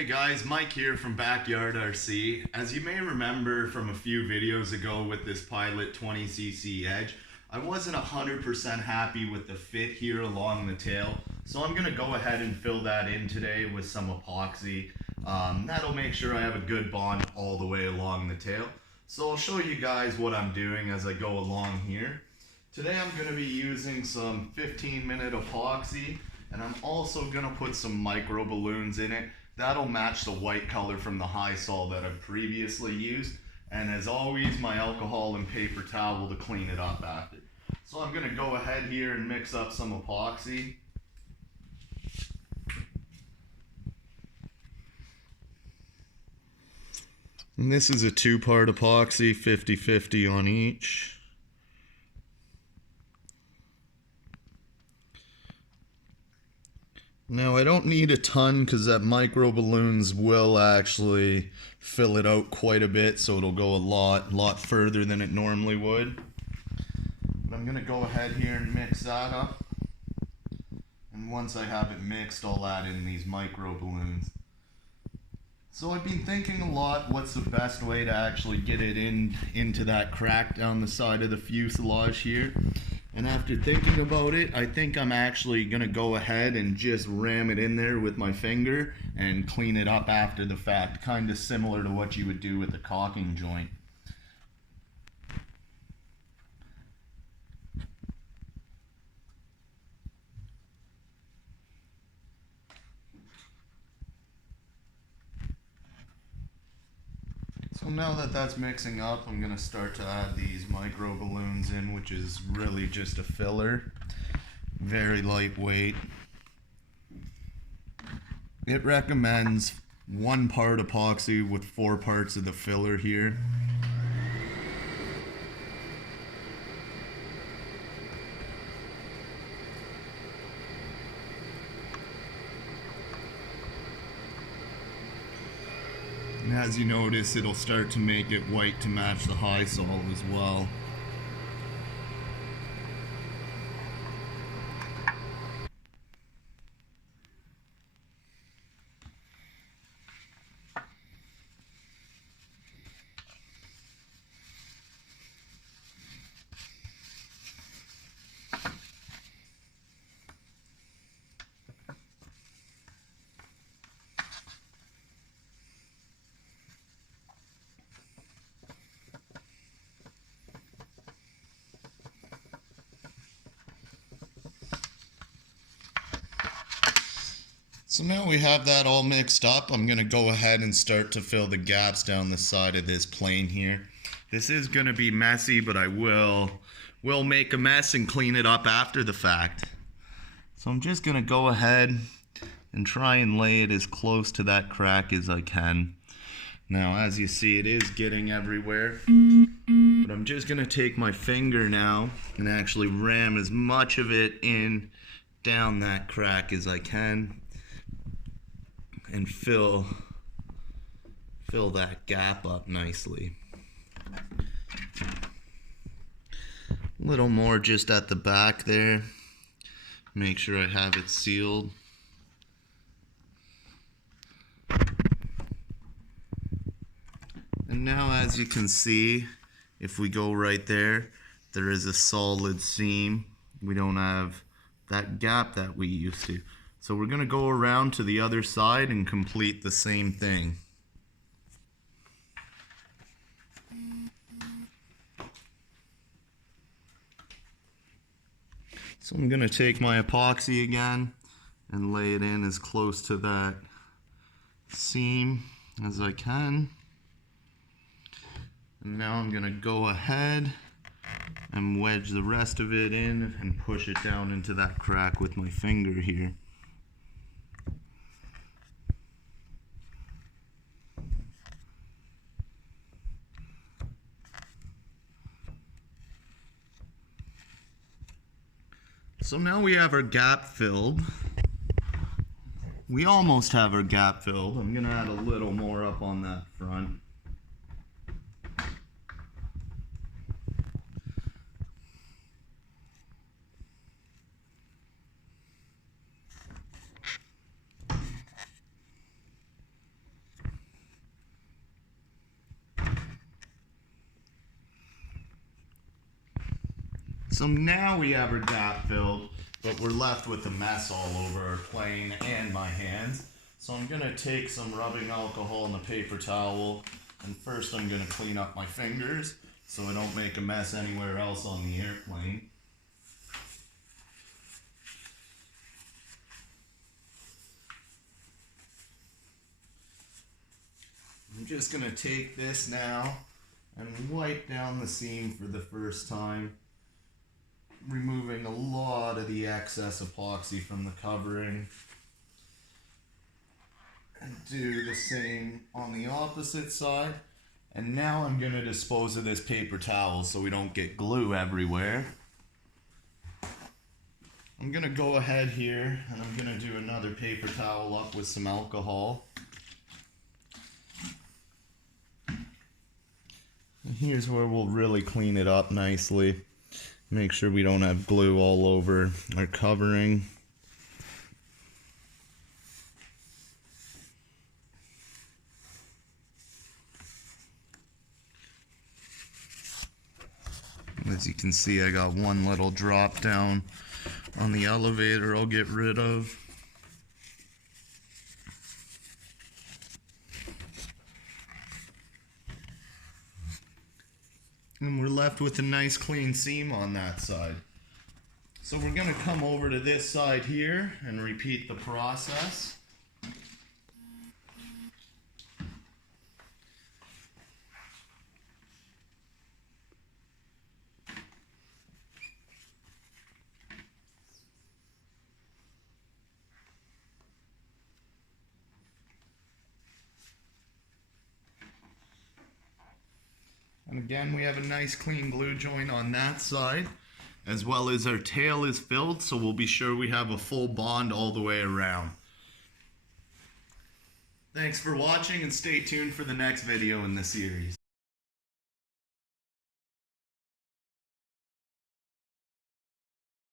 Hey guys, Mike here from Backyard RC. As you may remember from a few videos ago with this Pilot 20cc Edge, I wasn't 100% happy with the fit here along the tail. So I'm going to go ahead and fill that in today with some epoxy. That'll make sure I have a good bond all the way along the tail. So I'll show you guys what I'm doing as I go along here. Today I'm going to be using some 15-minute epoxy, and I'm also going to put some micro balloons in it. That'll match the white color from the high sol that I've previously used. And as always, my alcohol and paper towel to clean it up after. So I'm going to go ahead here and mix up some epoxy. And this is a two-part epoxy, 50-50 on each. Now I don't need a ton because that micro balloons will actually fill it out quite a bit, so it'll go a lot further than it normally would. But I'm gonna go ahead here and mix that up. And once I have it mixed, I'll add in these micro balloons. So I've been thinking a lot, what's the best way to actually get it into that crack down the side of the fuselage here. And after thinking about it, I think I'm actually going to go ahead and just ram it in there with my finger and clean it up after the fact, kind of similar to what you would do with the caulking joint. So now that that's mixing up, I'm going to start to add these micro balloons in, which is really just a filler. Very lightweight. It recommends 1 part epoxy with 4 parts of the filler here. And as you notice, it'll start to make it white to match the high sol as well. So now we have that all mixed up. I'm going to go ahead and start to fill the gaps down the side of this plane here. This is going to be messy, but I will make a mess and clean it up after the fact. So I'm just going to go ahead and try and lay it as close to that crack as I can. Now, as you see, it is getting everywhere. But I'm just going to take my finger now and actually ram as much of it in down that crack as I can. And fill that gap up nicely. A little more just at the back there. Make sure I have it sealed. And now, as you can see, if we go right there, there is a solid seam. We don't have that gap that we used to. So we're going to go around to the other side and complete the same thing. So I'm going to take my epoxy again and lay it in as close to that seam as I can. And now I'm going to go ahead and wedge the rest of it in and push it down into that crack with my finger here. So now we have our gap filled. We almost have our gap filled. I'm going to add a little more up on that front. So now we have our gap filled, but we're left with a mess all over our plane and my hands. So I'm gonna take some rubbing alcohol and a paper towel, and first I'm gonna clean up my fingers so I don't make a mess anywhere else on the airplane. I'm just gonna take this now and wipe down the seam for the first time, removing a lot of the excess epoxy from the covering. And do the same on the opposite side. And now I'm gonna dispose of this paper towel so we don't get glue everywhere. I'm gonna go ahead here and I'm gonna do another paper towel up with some alcohol. And here's where we'll really clean it up nicely. Make sure we don't have glue all over our covering. As you can see, I got one little drop down on the elevator I'll get rid of. And we're left with a nice clean seam on that side. So we're gonna come over to this side here and repeat the process. And again, we have a nice clean glue joint on that side, as well as our tail is filled, so we'll be sure we have a full bond all the way around. Thanks for watching, and stay tuned for the next video in the series.